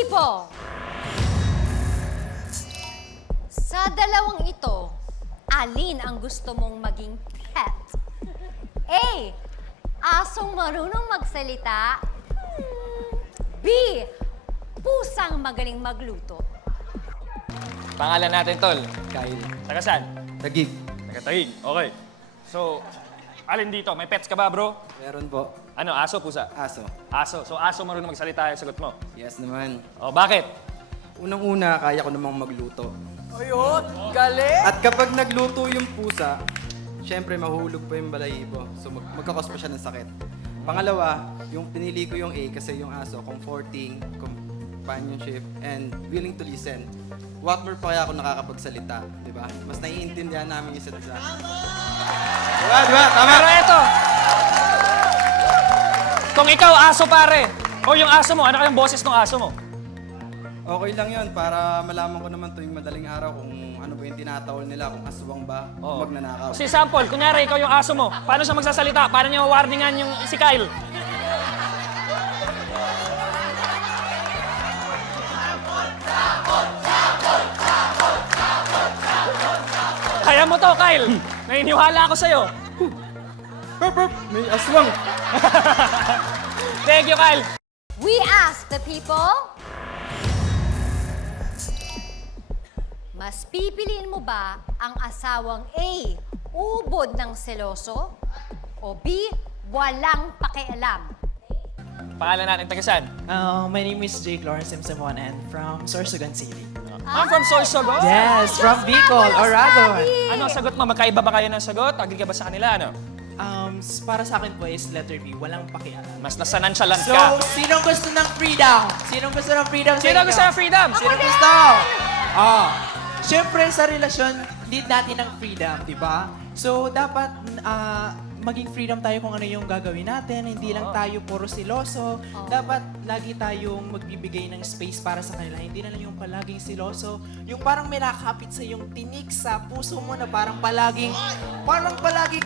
people! Sa dalawang ito, alin ang gusto mong maging pet? A. Asong marunong magsalita. B. Pusang magaling magluto. Pangalan natin, Tol. Kyle. Taga saan? Tagig. Taga Taguig. Okay. So, alin dito? May pets ka ba, bro? Meron po. Ano, aso, pusa? Aso. Aso. So, aso marunong magsalita yung sagot mo. Yes naman. O, bakit? Unang-una, kaya ko namang magluto. Ayun, galing! At kapag nagluto yung pusa, syempre mahuhulog pa yung balahibo. So magkakos pa siya ng sakit. Pangalawa, yung pinili ko yung A kasi yung aso, comforting, companionship, and willing to listen. What more pa kaya ako nakakapagsalita, di ba? Mas naiintindihan namin yung isa't isa. Diba? Tama! Pero eto! Kung ikaw, aso pare, o yung aso mo, ano kayang boses ng aso mo? Okay lang yun para malaman ko naman tuwing madaling araw kung ano ba yung tinatawal nila, kung aswang ba, Oo. magnanakaw. Si sample, kunyari ikaw yung aso mo, paano siya magsasalita? Paano niya warningan yung si Kyle? Kaya mo to, Kyle. Naniniwala ako sa'yo. May aswang! Thank you, Kyle. We ask the people, mas pipiliin mo ba ang asawang A, ubod ng seloso, o B, walang pakialam? Pangalan natin, taga saan? My name is Jake Lawrence Simon and from Sorsogon City. I'm from Sorsogon. Yes, from Bicol, Oragon. Ano ang sagot mo? Magkaiba ba kayo ng sagot? Agree ka ba sa kanila? Ano? Para sa akin po is letter B, walang pakialam. Mas nasanansalan So, ka. sinong gusto ng freedom? Sinong gusto ng freedom sa Sino inyo? gusto ng freedom? Sino gusto? Siyempre sa relasyon, need natin ng freedom, di ba? So, dapat maging freedom tayo kung ano yung gagawin natin. Hindi lang tayo puro siloso. Dapat lagi tayong magbibigay ng space para sa kanila. Hindi na lang yung palaging siloso. Yung parang may nakakapit sa yung tinik sa puso mo na parang palagi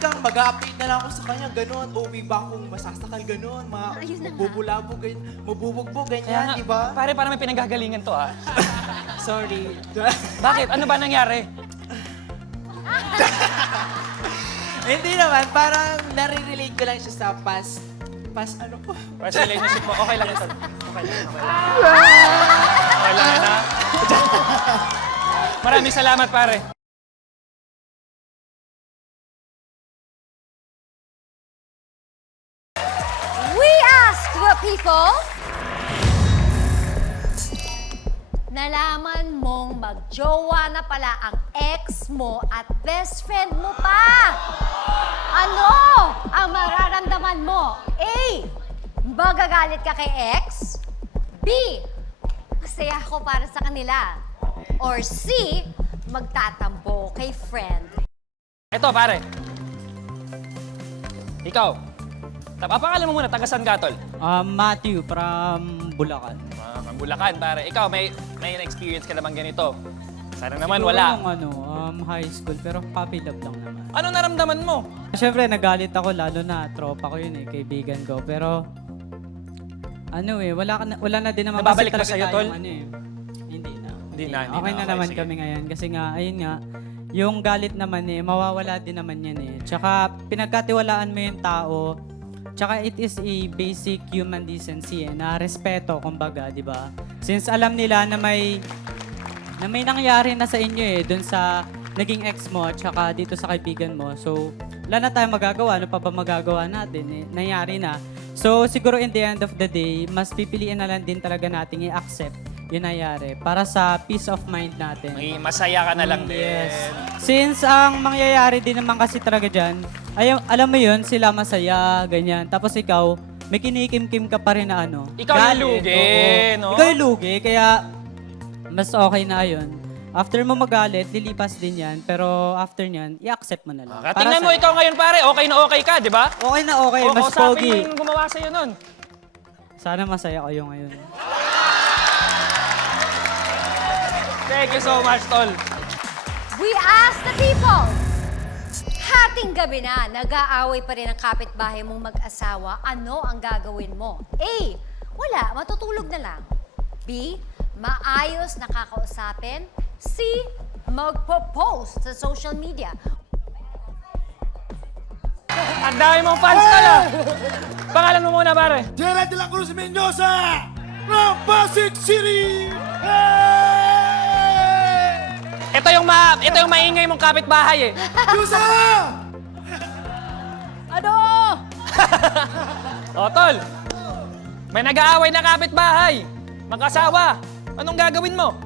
kang mag-update na lang ako sa kanya, ganun. O may bangkong masasakal, ganun. Ayun na nga. Mabubulabog, mabubugbog, Kaya ganyan, nga, di ba? Pare, parang may pinanggagalingan to, ha? Sorry. Bakit? Ano ba nangyari? Hindi naman, parang nare-relate ko lang siya sa past ano po? Past relationship mo, okay lang ito. Okay lang, okay lang. Okay lang yan, ha? Maraming salamat, pare. We ask the people, nalaman mong magjowa na pala ang ex mo at best friend mo pa. Ano ang mararamdaman mo? A. Magagalit ka kay ex? B. Masaya ako para sa kanila. Or C. Magtatampo kay friend. Ito, pare. Ikaw. Pangalan mo muna, taga saan ka, Tol? Matthew from Bulacan. Ang Bulacan, pare. Ikaw, may experience ka naman ganito. Sana naman Siguro wala. nung high school, pero puppy love lang naman. Ano naramdaman mo? Siyempre, nagalit ako, lalo na tropa ko yun kaibigan ko. Pero, wala na din naman. Nababalik ba talaga sa'yo, Tol? Hindi na. Hindi na. Okay na Okay, naman sige. kami ngayon. Kasi nga, ayun nga, yung galit naman mawawala din naman yan Tsaka, pinagkatiwalaan mo yung tao. Tsaka it is a basic human decency na respeto, kumbaga, di ba? Since alam nila na may nangyari na sa inyo dun sa naging ex mo at tsaka dito sa kaibigan mo. So, wala na tayong magagawa. Ano pa ba magagawa natin? Nangyari na. So, siguro in the end of the day, mas pipiliin na lang din talaga natin i-accept yung nangyari para sa peace of mind natin. May masaya ka na lang din. Yes. Since ang mangyayari din naman kasi talaga dyan, alam mo yun, sila masaya, ganyan. Tapos ikaw, may kinikim-kim ka pa rin na Ikaw yung galit, lugi, oo. no? Ikaw yung lugi, kaya mas okay na yun. After mo magalit, lilipas din yan. Pero after nyan, i-accept mo na lang. Tingnan mo, ikaw ngayon, pare. Okay na okay ka, di ba? Okay na okay, O, mas kausapin mo pogi. yung gumawa sa'yo nun. Sana masaya kayo ngayon. Thank you so much, Tol. We ask the people, hating gabi na, nag-aaway pa rin ang kapitbahay mong mag-asawa, ano ang gagawin mo? A. Wala, matutulog na lang. B. Maayos na kakausapin. C. Magpo-post sa social media. Ang dami mong fans tala. Pangalan mo muna, pare. Gerald de la Cruz Mendoza from Pasig City! Hey! Ito yung maingay mong kapitbahay eh. Yusa! Ano? O, tol. May nag-aaway na kapitbahay. Mag-asawa. Anong gagawin mo?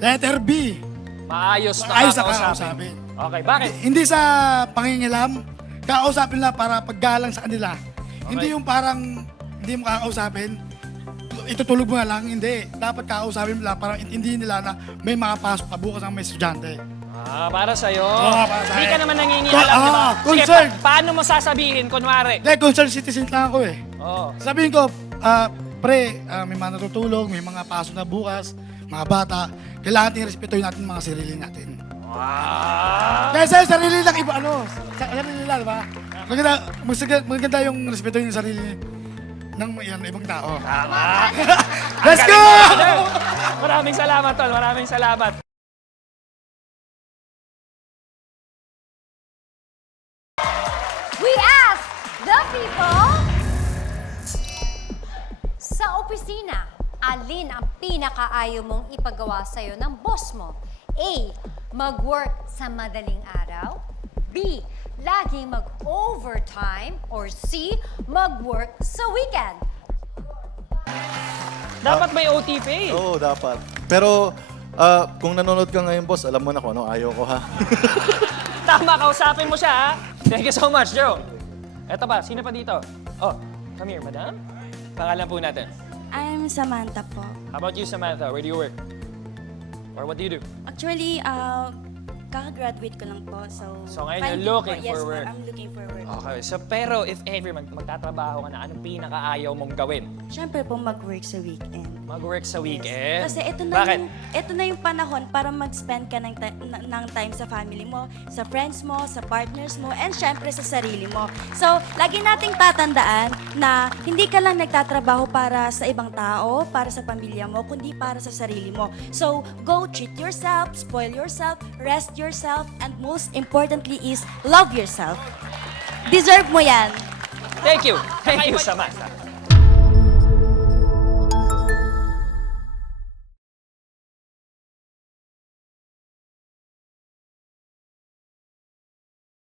Letter B. Maayos na Ayos na kakausapin. kakausapin. Okay, bakit? Hindi sa pangingilam, kakausapin nila para paggalang sa kanila. Hindi yung parang hindi mo kakausapin, itutulog mo na lang, hindi. Dapat kakausapin nila para intindi nila na may makapasok pa bukas ang may estudyante. Para sa'yo. Oo, para sa'yo. Hindi ka naman nangingialam, di ba? Sige, concern. paano mo sasabihin, kunwari? Dahil concerned citizen lang ako eh. Oo. Sabihin ko, pre, may mga natutulog, may mga pasok na bukas, mga bata, kailangan natin respetuhin natin mga sarili natin. Wow! Kaya sa sarili lang iba, sa sarili lang, di ba? Maganda yung respetuhin yung sarili ng ibang tao. Tama. Let's go! Maraming salamat, tol. Maraming salamat. We ask the people sa opisina, alin ang pinakaayaw mong ipagawa sa'yo ng boss mo? A. Mag-work sa madaling araw. B. Laging mag-overtime. Or C. Mag-work sa weekend. Dapat may OT pay. Oo, dapat. Pero kung nanonood ka ngayon, boss, alam mo na kung ano ayaw ko, ha? Tama, kausapin mo siya, ha? Thank you so much, Joe. Eto pa, sino pa dito? Oh, come here, madam. Pangalan po natin. I'm Samantha po. How about you, Samantha? Where do you work? Or what do you do? Actually, kaka-graduate ko lang po. So ngayon finding you're looking po, for yes, work. I'm looking for work. Okay, so pero if ever magtatrabaho ka na, anong pinakaayaw mong gawin? Siyempre po mag-work sa weekend. Mag-work sa weekend? Kasi Bakit? ito na yung panahon para mag-spend ka ng time sa family mo, sa friends mo, sa partners mo, and syempre sa sarili mo. So, lagi nating tatandaan na hindi ka lang nagtatrabaho para sa ibang tao, para sa pamilya mo, kundi para sa sarili mo. So, go treat yourself, spoil yourself, rest yourself, and most importantly is love yourself. Deserve mo yan. Thank you. Thank you, Samantha.